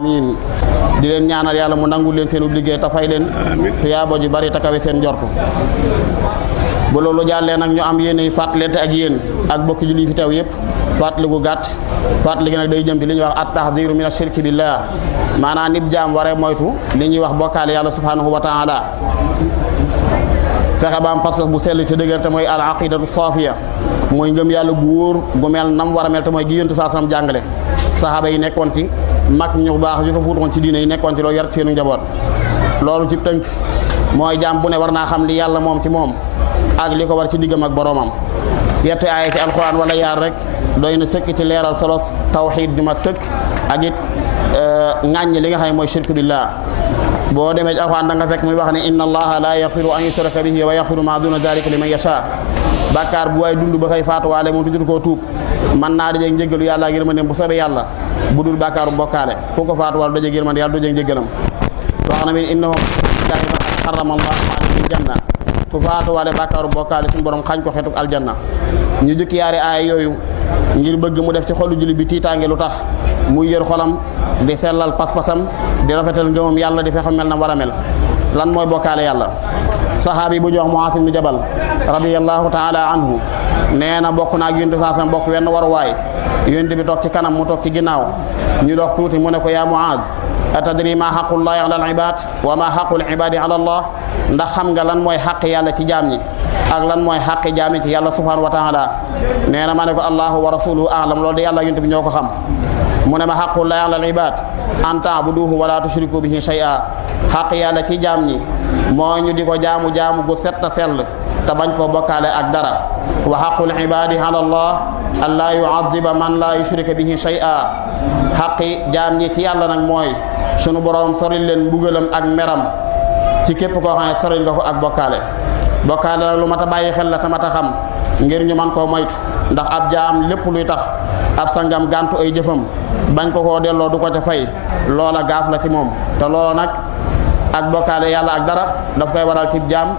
amiin di leen ñaanal yàlla mu nangul leen seenu liggéey te fay leen tuyaaba ju bari te kawe seen njortu bu loolu jàllee nag ñu am yéen fàttalente ak yéen ak bokki julli fi teew yëpp fàttali gu gàtt fàttali gi nag day jëm ci li ñuy wax at-tahziru min ash-shirki billah maanaam nit jaam waree moytu li ñuy wax bokkaale yàlla subhanahu wa taala fexe ba am pas-pas bu sell te dëgër te mooy al aqidatu saafiya mooy ngëm yàlla gu wóor gu mel nam war a mel te mooy gi yonent saa sallam jàngale saxaaba yi nekkoon ci mag ñu baax yu ko fuutoon ci diine yi nekkoon ci loolu yar seenu njaboot loolu ci tënk mooy jaam bu ne war naa xam li yàlla moom ci moom ak li ko war ci diggam ak boroomam yette aaya ci alxuraan wala yaar rek doy na sëkk ci leeral solos tawxiid ju mat sëkk ak it ŋàññ li nga xam ne mooy shirk billah boo demee ci alxuraan da nga fekk muy wax ne inna allaha la yaxfiru an yushraka bihi wa yaxfiru ma duna dalika liman yasha bàkkaar bu waay dund ba xëy faatuwaale moom du koo tuub mën naa dajeeg njëggalu yàlla ak yërmandeem bu soobee yàlla bu dul bàkkaaru bokkaale ku ko faatuwaale dajeeg yërmande yàlla dajeeg njëggalam wax na mi innahum harrama allahu alayhim janna ku faatuwaale bàkkaaru bokkaale suñu borom xañ ko xetuk aljanna ñu jukki yaari aaya yooyu ngir bëgg mu def ci xolu julli bi tiitaange lu tax muy yër xolam di sellal pas-pasam di rafetal ngëmam yàlla di fexe mel na war a mel lan mooy bokkaale yàlla saxaabi bu ñu wax Muaaz ibn Jabal radiyallahu taala anhu nee na bokk naa ak yonent saa sam bokk wenn waruwaay yonent bi toog ci kanam mu toog ci ginnaaw ñu dox tuuti mu ne ko yaa Muaaz atadri ma xaqullahi ala al ibad wa ma xaqul ibadi ala allah ndax xam nga lan mooy xaq yàlla ci jaam ñi ak lan mooy xaqi jaam ñi ci yàlla subhanahu wa taala nee na ma ne ko allahu wa rasuluhu a'lam loolu de yàlla yonent bi ñoo ko xam mu ne ma xaqullahi ala al ibad an ta'buduhu wa la tushriku bihi shay'a xaq yàlla ci jaam ñi moo ñu di ko jaamu gu set ta sell te bañ koo bokkaale ak dara wa xaqul ibadi ala allah an la yu'adhiba man la yushrika bihi shay'a xaqi jaam ñi ci yàlla nag mooy sunu borom soril leen mbugalam ak meram ci képp koo xam ne soril nga ko ak bokkaale nag lu mat a bàyyi xel la te mat a xam ngir ñu man koo moytu ndax ab jaam lépp luy tax ab sangam gàntu ay jëfam bañ ko koo delloo du ko ca fay loola gaaf la ci moom te loola nag ak bokkaale yàlla ak dara daf koy waral ci jaam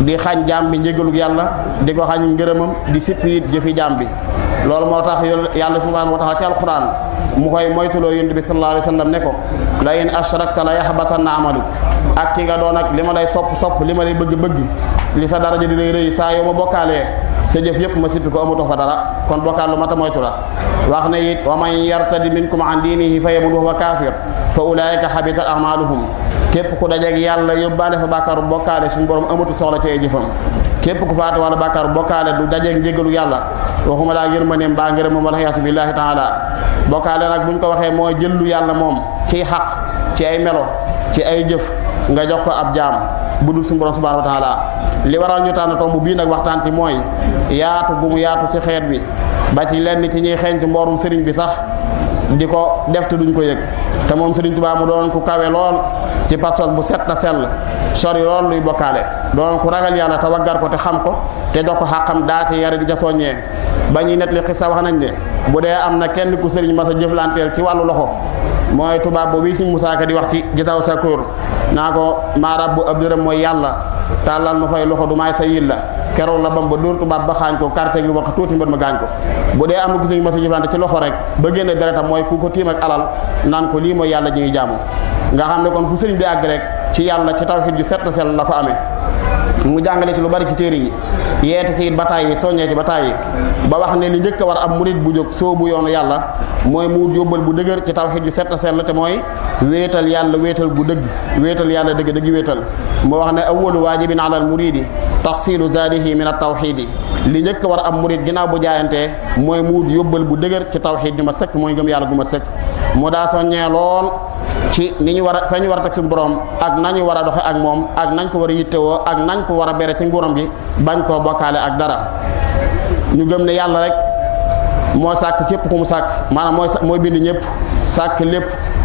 di xañ jaam bi njëgalug yàlla di ko xañ ngërëmam di sippi it jëfi jaam bi loolu moo tax yàlla subhanahu wa taala ci alquran mu koy moytuloo yonent bi sallallahu alayhi wa sallam ne ko la in ashrakta la yaxbatanna amaluk ak ki nga doon ak li ma lay sopp li ma lay bëgg li sa daraja di rëy rëy saa yoo ma bokkaalee sa jëf yëpp ma sippi ko amatoo fa dara kon bokkaal lu mat a moytu la wax ne it wa man yartadi minkum an diinihi fa yamut wa huwa kaafir fa ulaika habitat amaluhum képp ku dajeeg yàlla yóbbaale fa bàkkaaru bokkaale suñu borom amatu soxla ci ay jëfam képp ku faatu wala bàkkaaru bokkaale du dajeeg njëgalu yàlla waxuma laa yërmandeem mbaa ngërëmam wala xiyaasu billahi taala bokkaale nag buñ ko waxee mooy jëllu yàlla moom ciy xaq ci ay melo ci ay jëf nga jox ko ab jaam bu dul suñu borom subhanahu wa taala li waral ñu tànn tomb bii nag waxtaan ci mooy yaatu gu mu yaatu ci xeet bi ba ci lenn ci ñuy xeeñ ci mboorum sëriñ bi sax di ko def te duñ ko yëg te moom Sëriñ Tuubaa mu doon ku kawe lool ci pas-pas bu set ta sell sori lool luy bokkaale doon ku ragal yàlla te waggar ko te xam ko te jox ko xàqam daate yare di ca soññee ba ñuy net li xisa wax nañ ne bu dee am na kenn ku sëriñ mas a jëflanteel ci wàllu loxo mooy tubaab boobu Sëriñ Musaa Ka di wax ci gisaw sa kóor naa ko maa rabbu ab dërëm mooy yàlla tàllal ma fay loxo du maay sa yil la keroog la bam ba dóor tubaab ba xaañ ko carte gi wax tuuti mbët ma gaañ ko bu dee am na gis mas a jëflante ci loxo rek ba génne deretam mooy ku ko tiim ak alal naan ko lii mooy yàlla ji ngi jaamu nga xam ne kon fu sëriñ bi àgg rek ci yàlla ci tawhid ju set sell la ko amee mu jàngale ci lu bari ci téere yi yeete ci it bataay yi soññee ci bataay yi ba wax ne li njëkk a war ab murid bu jóg soobu yoonu yàlla mooy mu yóbbal bu dëgër ci tawhid ju set sell te mooy wéetal yàlla wéetal bu dëgg wéetal yàlla dëgg wéetal mu wax ne awwalu waajibin ala al muridi taxsilu zaadihi min at tawhidi li njëkk a war ab murid ginnaaw bu jaayantee mooy mu yóbbal bu dëgër ci tawhid ju mat sëkk mooy ngëm yàlla gu mat sëkk mu daa soññee lool ci ni ñu war a fa ñu war a teg suñu borom ak nañu war a doxe ak moom ak nañ ko war a yittewoo ak nañ ko war a bere ci nguuram gi bañ koo bokkaale ak dara ñu gëm ne yàlla rek moo sàkk képp ku mu sàkk maanaam mooy bind ñëpp sàkk lépp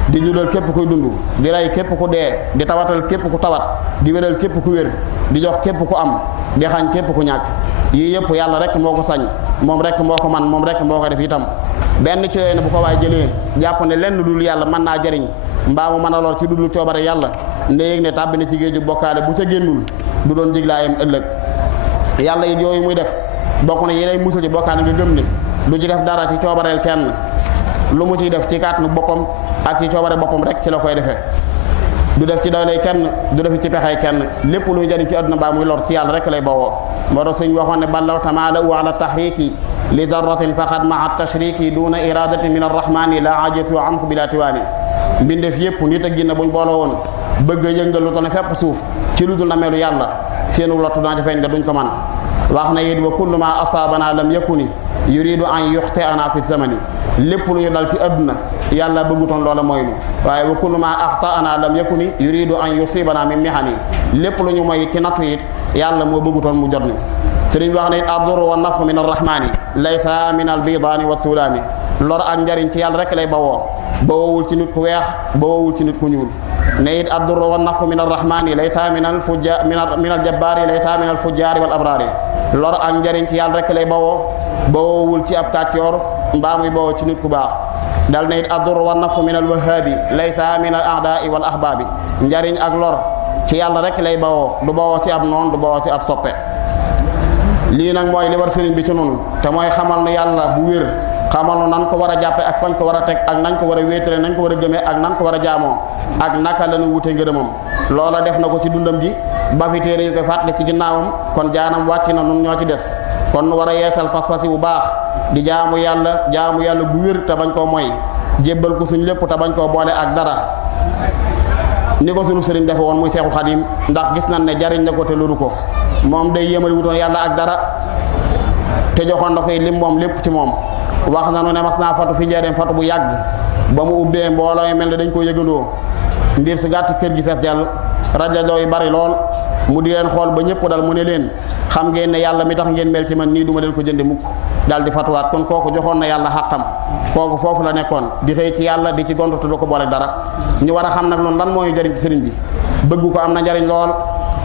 di juddal képp kuy dund di rey képp ku dee di tawatal képp ku tawat di wéral képp ku wér di jox képp ku am di xañ képp ku ñàkk yii yëpp yàlla rek moo ko sañ moom rek moo ko man moom rek moo ko def itam benn ci yooyu ne bu ko waay jëlee jàpp ne lenn dul yàlla mën naa jëriñ mbaa mu mën a lor ci dudul coobare yàlla nde yëg ne tàbbi na ci géeju bokkaale bu ca génnul du doon jiglaayam ëllëg yàlla it yooyu muy def bokk na yi lay musul ci bokkaale nga gëm ne du ci def dara ci coobareel kenn lu mu ciy def ci kàttanu boppam ak ci coobare boppam rek ci la koy defee du def ci dooley kenn du def ci pexey kenn lépp luy jariñ ci àdduna baa muy lor ci yàlla rek lay bawoo moo tax suñ waxoon ne ballaw tamaala u ala tahriki li zarratin faqad maa tashriki duna iradati min arrahmani la ajisu anhu bila tiwaani mbindeef yépp nit ak jinne buñ booloo woon bëgg a yëngal lu tone fépp suuf ci lu dul na melu yàlla seenu lottu dana ci feeñ de duñ ko man wax na it wa kullu ma asaabana lam yakuni yuridu an yuxte ana fi zamani lépp lu ñu dal ci àdduna yàlla bëggutoon loola mooy nu waaye wa kullu ma axtaana lam yakuni yuridu an yusibana min mihani lépp lu ñu mooy ci nattu it yàlla moo bëggutoon mu jot ñu sëriñ wax na it ad-durru wa nafu min arrahmani laysa min albidaani wa sulaani lor ak njariñ ci yàlla rek lay bawowul ci nit ku weex bawowul ci nit ku ñuul ne it ad-durru wa nafu min arrahmani laysa min aljabbaari laysa min alfujjaari wal abraari lor ak njariñ ci yàlla rek lay bawowul ci ab kàccoor mbaa muy bawoo ci nit ku baax dal na it ad-durru wa nafu min alwahaabi laysa min al a'daai wal ahbaabi njariñ ak lor ci yàlla rek lay bawoo du bawoo ci ab noon du bawoo ci ab soppe lii nag mooy li war sëriñ bi ci noonu te mooy xamal nu yàlla bu wér xamal nu nan ko war a jàppe ak fañ ko war a teg ak nañ ko war a wéetale nañ ko war a gëmee ak nan ko war a jaamoo ak naka la nu wute ngërëmam loola def na ko ci dundam gi ba fi téere yu koy fàttali ci ginnaawam kon jaanam wàcc na nun ñoo ci des kon nu war a yeesal pas-pas yi bu baax di jaamu yàlla bu wér te bañ koo moy jébbal ko suñ lépp te bañ koo boole ak dara ni ko sunu sëriñ defe woon muy Seexul Xadim ndax gis nañ ne jariñ na ko te loru ko moom day yéemali wutoon yàlla ak dara te joxoon na koy lim moom lépp ci moom wax na nu ne mas naa fatu fi njëriñ fatu bu yàgg ba mu ubbee mbooloo mel ne dañ koo yëgandoo ndiir su gàtt kër gi fees jàll rajo yi bari lool mu di leen xool ba ñëpp dal mu ne leen xam ngeen ne yàlla mi tax ngeen mel ci man nii duma leen ko jënde mukk daal di fatuwaat kon kooku joxoon na yàlla xàqam kooku foofu la nekkoon di xëy ci yàlla di ci gontu te du ko boole dara ñu war a xam nag loolu lan mooy jëriñ ci sëriñ bi bëgg ko am na njariñ lool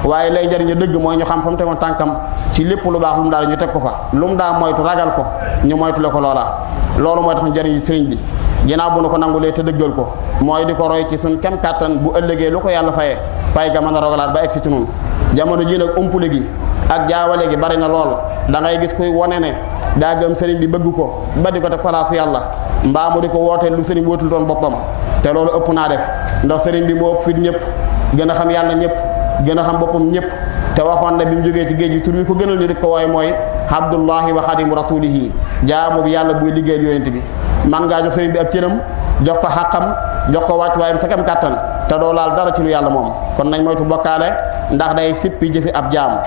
waaye lay njariñ dëgg mooy ñu xam fa mu tegoon tànkam ci lépp lu baax lu mu daal ñu teg ko fa lu mu daa moytu ragal ko ñu moytule ko loola loolu mooy tax njariñ sëriñ bi ginnaaw bu nu ko nangulee te dëggal ko mooy di ko roy ci suñ kem kàttan bu ëllëgee lu ko yàlla fayee fay ga mën a rogalaat ba egsi ci nun jamono ji nag umpule gi ak jaawale gi bari na lool da ngay gis kuy wone ne daa gëm sëriñ bi bëgg ko ba di ko teg palaasu yàlla mbaa mu di ko wootee lu sëriñ wóotul doon boppam te loolu ëpp naa def ndax sëriñ bi moo ëpp fit ñëpp gën a xam yàlla ñëpp gën a xam boppam ñëpp te waxoon ne bi mu jógee ci géej gi tur wi ko gënal ñu di ko wooye mooy abdullahi wa xadimu rasulihi jaamu bi yàlla buy liggéeyal yonent bi man ngaa jox sëriñ bi ab cëram jox ko xàqam jox ko wàcc waaye sa kem kàttan te doo laal dara ci lu yàlla moom kon nañ moytu bokkaale ndax day sippi jëfi ab jaam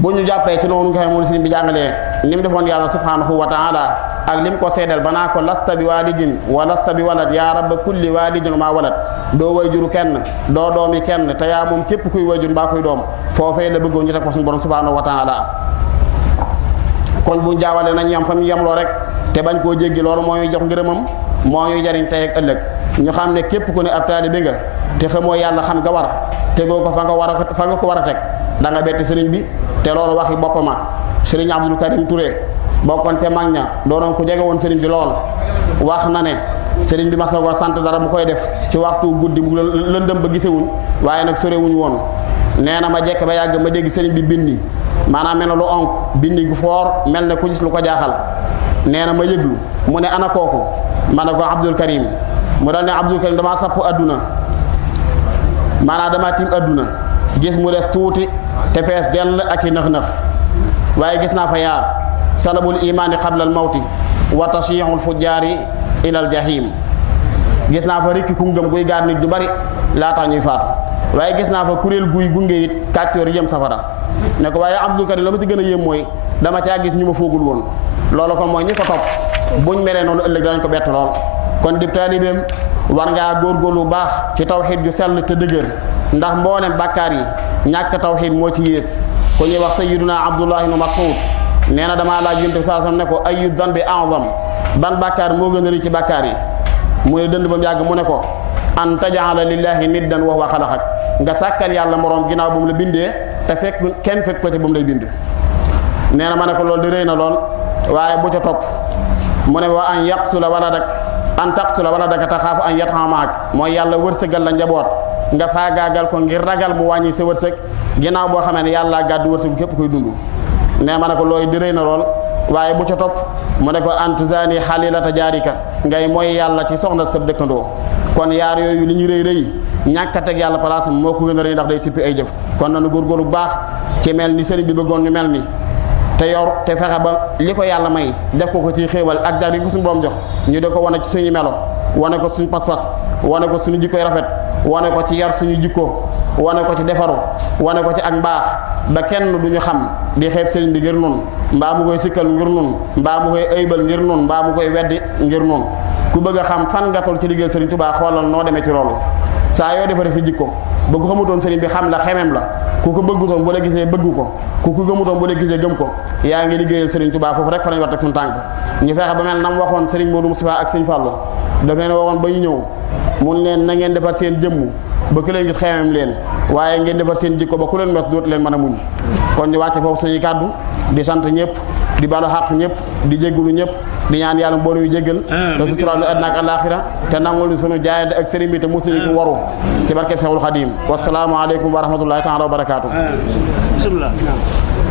bu ñu jàppee ci noonu nga xam moom sëriñ bi jàngalee ni mu defoon yàlla subhanahu wa taala ak lim ko seedeel banaa ko lasta bi walidin wa lasta bi walad yaa rabba kulli walidin maa walad doo wayjuru kenn doo doomi kenn te yaa moom képp kuy wayjur mbaa kuy doom foofee la bëggoon ñu teg ko suñu borom subhanahu wa taala kon bu jaawale nañ yam fa mu yemloo rek te bañ koo jéggi loolu moo ñuy jox ngërëmam moo ñuy jariñ tey ak ëllëg ñu xam ne képp ku ne ab taalibe nga te xamoo yàlla xam nga war tegoo ko fa nga ko war a teg da nga betti sëriñ bi te loolu waxi boppama sëriñ Abdul Karim Touré bokkoon te mag ña doonoon ku jege woon sëriñ bi lool wax na ne sëriñ bi mas na ko sant dara mu koy def ci waxtu guddi mu lëndëm ba gisewuñ waaye nag sorewuñ woon nee na ma jekk ba yàgg ma dégg sëriñ bi bindi maanaam mel na lu onk bindi gu foor mel ne ku gis lu ko jaaxal nee na ma yëglu mu ne ana kooku ma ne ko Abdul Karim mu dal ne Abdul Karim damaa sapp adduna maanaam damaa tiim adduna gis mu des tuuti te fees dell ak i nëx-nëx waaye gis naa fa yaar salabul imaani qabla al mawti wa tashiixul fujjaari ilal jahim gis naa fa rikki ku ngëm guy gaar nit ñu bari laata ñuy faatu waaye gis naa fa kuréel guy gunge it kàccoor yi jëm safara ne ko waaye Abdul Karim la ma ci gën a yéem mooy dama caa gis ñu ma foogul woon loolu kon mooy ñi ko topp buñ meree noonu ëllëg danañ ko bett lool kon di taalibeem war ngaa góorgóorlu bu baax ci tawxiid ju sell te dëgër ndax mboolem bàkkaar yi ñàkk tawxiid moo ci yées ko ñuy wax sayyiduna Abdullah ibn Mas'ud nee na damaa laaj Yonent bi sallallahu alayhi wasallam ne ko ayyu danbi a'zam ban bàkkaar moo gën a rëy ci bàkkaar yi mu ne dënd ba mu yàgg mu ne ko an taj'ala lillahi niddan wa huwa xalaqak nga sàkkal yàlla moroom ginnaaw bu mu la bindee te fekk kenn fekk ko ci ba mu lay bind nee na ma ne ko loolu di rëy na lool waaye bu ca topp mu ne wa an yaqtula waladak an taqtula waladaka taxaafu an yat'amaak mooy yàlla wërsëgal la njaboot nga faagaagal ko ngir ragal mu wàññi sa wërsëg ginnaaw boo xamee ne yàlla gàddu wërsëgu képp koy dund nee ma ne ko looy di rëy na lool waaye bu ca topp mu ne ko antuzani xalilata jaarika ngay mooy yàlla ci soxna sab dëkkandoo kon yaar yooyu li ñu rëy rëy ñàkk a teg yàlla place am moo ko gën a rëy ndax day sippi ay jëf kon nanu góorgóorlu bu baax ci mel ni sëriñ bi bëggoon ñu mel ni te yor te fexe ba li ko yàlla may def ko ci xéewal ak jaar yi ko suñu borom jox ñu de ko wane ci suñu melo wane ko suñu pas-pas wane ko suñu jikkoy rafet wane ko ci yar suñu jikko wane ko ci defaru wane ko ci ak mbaax ba kenn du ñu xam di xeeb sëriñ bi ngir nun mbaa mu koy sikkal ngir nun mbaa mu koy ëybal ngir nun mbaa mu koy weddi ngir nun ku bëgg a xam fan nga toll ci liggéeyal sëriñ Tuubaa xoolal noo demee ci loolu saa yoo defaree fi jikko ba ko xamutoon sëriñ bi xam la xemem la ku ko bëggutoon bu la gisee bëgg ko ku ko gëmutoon bu la gisee gëm ko yaa ngi liggéeyal sëriñ Tuubaa foofu rek fa lañ war teg suñu tànk ñu fexe ba mel nam waxoon sëriñ Modou Moustapha ak sëriñ Fallou daf leen waxoon ba ñu ñëw mun leen na ngeen defar seen jëmm ba ku leen gis xemem leen waaye ngeen defar seen jikko ba ku leen mes dootu leen mën a muñ kon ñu wàcce foofu suñuy kàddu di sant ñëpp di balu xàq ñëpp di jéggulu ñëpp di ñaan yàlla mboolu yu jéggal da suturaal nu àddina ak alaaxira te nangul ni sunu jaayante ak sëriñ bi te musuñu ci waru ci barkeb Seexul Xadiim wasalaamu aleykum wa rahmatullahi taala wa barakaatu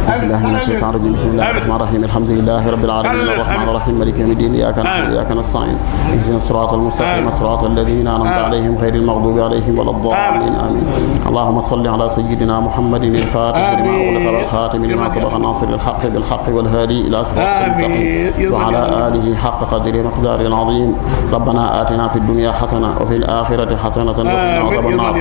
أعوذ بالله من الشيطان الرجيم بسم الله الرحمن الرحيم الحمد لله رب العالمين الرحمن الرحيم مالك يوم الدين إياك نعبد وإياك نستعين اهدنا الصراط المستقيم صراط الذين أنعمت عليهم غير المغضوب عليهم ولا الضالين آمين اللهم صل على سيدنا محمد الفاتح لما أغلق والخاتم لما سبق ناصر الحق بالحق والهادي إلى صراط المستقيم وعلى آله حق قدره مقداره العظيم ربنا آتنا في الدنيا حسنة وفي الآخرة حسنة وقنا عذاب النار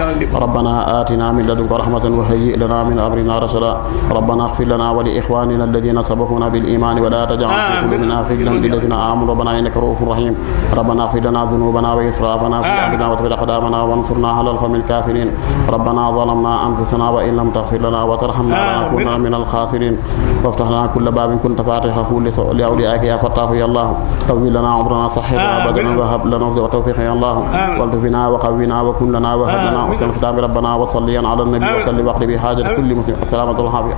ربنا آتنا من لدنك رحمة وهيئ لنا من أمرنا رشدا ربنا اغفر لنا ولإخواننا الذين سبقونا بالإيمان ولا تجعل في قلوبنا غلا للذين آمنوا ربنا إنك رؤوف رحيم ربنا اغفر لنا ذنوبنا وإسرافنا في أمرنا وثبت أقدامنا وانصرنا على القوم الكافرين ربنا ظلمنا أنفسنا وإن لم تغفر لنا وترحمنا لنكونن من الخاسرين وافتح لنا كل باب كنت فاتحه لأوليائك يا فتاه يا الله طول لنا عمرنا صحح لنا بدنا وهب لنا وتوفيق يا الله والطف بنا وقونا وكن لنا وهب لنا حسن ختام ربنا وصليا على النبي وصلي واقض بحاجة كل مسلم السلامة والعافية